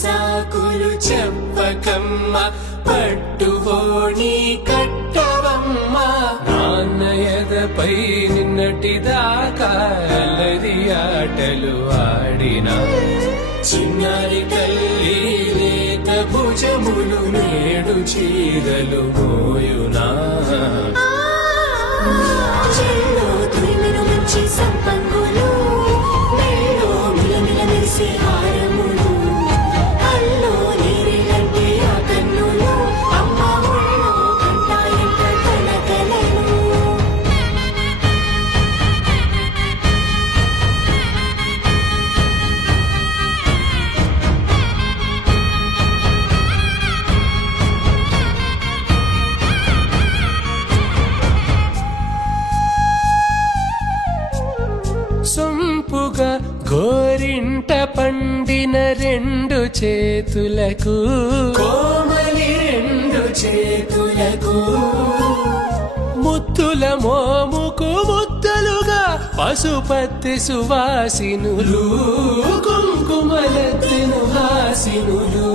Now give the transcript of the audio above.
సాకులు చెప్పకమ్మ పట్టువోణి కట్టవమ్మ నాన్నయదపై నిన్నటిదాకా అల్లరి ఆటలు ఆడినా చిన్నారి తల్లి లేత భుజములు నేడు చీరలు మోయునా చెల్లో తురిమిను మంచి సంపంగులు మెల్లో మిలమిల మెరిసే హారములు కల్లో నీరిలంటే ఆ కన్నులు అమ్మ ఒళ్ళో కంటాయంట కలకలను సొంపుగా గోరింట పండిన రెండు చేతులకు కోమలి రెండు చేతులకు ముత్తుల మోముకు ముద్దలుగా పసుపత్తి సువాసినులు కుంకుమలెత్తిను హాసినులు